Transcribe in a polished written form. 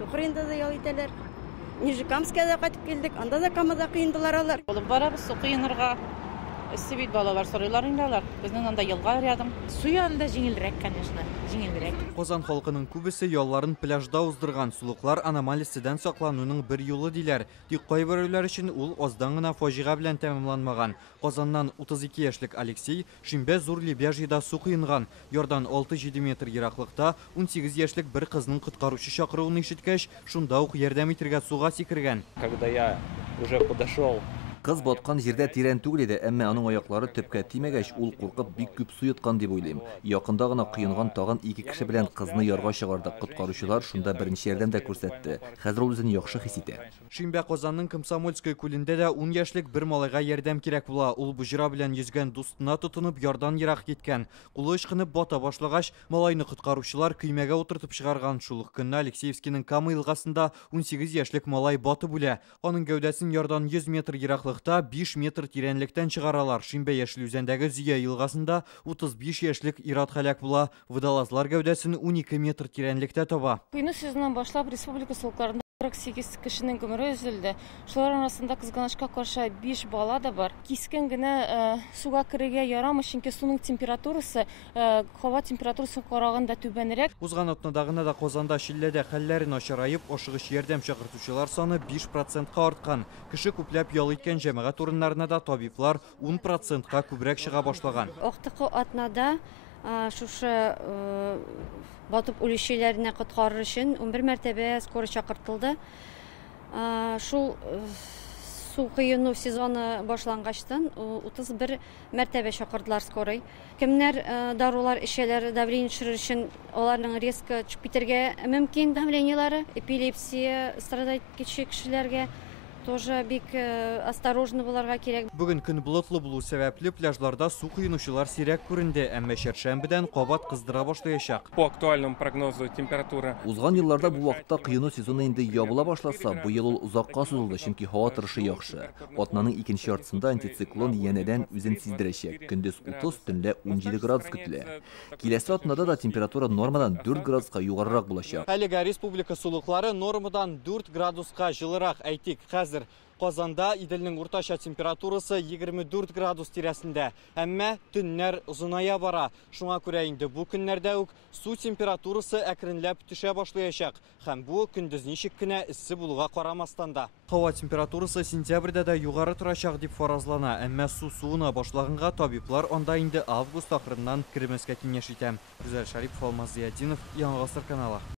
Сухаринда да ял итәләр. Нижекамскида кайтып килдек, анда да Камада кыйындылар алар. Олып барабыз, су кыйынырга. Өсте бит балалар сорыйлар инде алар. Безнең анда елга рядом. Су янында җиңелрәк, конечно, җиңелрәк. Казан халкының күбесе ялларын пляжда уздырган, сулыклар аномалиясеннән саклануның бер юлы диләр. Тик кайберәүләр өчен ул аздан гына фаҗига белән тәмамланмаган. Казаннан 32 яшьлек Алексей шимбә зур Лебяжьеда су кыйнган. Ярдан 6-7 метр ераклыкта 18 яшьлек бер кызның коткаручы чакыруын ишеткәч, шунда ук ярдәм итәргә суга сикергән. Когда я уже подошел, Кыз баткан җирдә тирән түгел иде, әмма аның аяклары төпкә тимәгәч, ул куркып бик күп су йоткан дип уйлыйм. Якында гына кыйнган тагын 2 кеше белән кызны ярга чыгардык. Коткаручылар шунда беренче ярдәм дә күрсәтте. Хәзер ул үзен яхшы хис итә. Шимбә Казанның Комсомольская күлендә дә 10 яшьлек бер малайга ярдәм кирәк була. Ул буҗра белән йөзгән дустына тотынып ярдан ерак киткән. Кулы ычкынып бата башлагач, малайны коткаручылар көймәгә утыртып чыгарган. Шул ук көнне Алексеевскийның Кама елгасында 18 яшьлек малай батып үлә. Аның гәүдәсен ярдан 100 метр ераклыкта 5 метр тирәнлектән чыгаралар. Шимбә Яшел үзәндәге Зөя елгасында 35 яшьлек ир-ат һәлак була. Водолазлар гәүдәсен 12 метр тирәнлектә таба. Кыйны сезоннан башлап республика сулыкларында 48 кешенең гомере өзелде. Шулар арасында кызганычка каршы 5 бала да бар. Кискен генә суга керергә ярамый, чөнки суның температурасы һава температурасы караганда түбәнрәк. Узган атнада гына да Казанда Шилләдә хәлләре начарайып, ашыгыч ярдәм чакыртучылар саны 5%-ка арткан. Кеше күпләп ял иткән җәмәгать урыннарына да табиблар 10%-ка күбрәк чыга башлаган. Актыкы атнада шушы батып үлүчеләрне коткарыр өчен 11 мәртәбә скорый чакыртылды. Шул су кыйыну сезоны башлангачтан 31 мәртәбә чакырдылар скорый. Кемнәр дарулар эчәләр, давление төшерер өчен аларның резко чыгып китәргә мөмкин, давлениелары, эпилепсия страдать кешеләргә тоже бик осторожно буларга кирәк. Бүген көн болытлы булу сәбәпле пляжларда су кыйнучылар сирәк күренде, әмма чәршәмбедән кабат кыздыра башлаячак. по актуальному прогнозу температура Узган елларда бу вакытта кыйну сезоны инде ябыла башласа, бу ел ул озакка сузылды, чөнки һава торышы яхшы. Атнаның икенче яртысында антициклон янәдән үзен сиздерәчәк. Көндез 30, төнлә 17 градус көтелә. Киләсе атнада да температура нормадан 4 градуска югарырак булачак. Әлегә республика сулыклары нормадан 4 градуска җылырак әйтик. Хәзер Казанда Иделнең уртача температурасы 24 градус тирәсендә. Әмма төннәр озыная бара. Шуңа күрә инде бу көннәрдә үк су температурасы әкренләп төшә башлаячак. Һәм бу көндез ничек кенә эссе булуга карамастан да. Һава температурасы сентябрьдә дә югары торачак дип фаразлана. Әмма су суына башлаганга табиблар анда инде август ахырыннан кермәскә киңәш итә. Гүзәл Шарипов, Алмаз Зиятдинов, Яңа Гасыр каналы.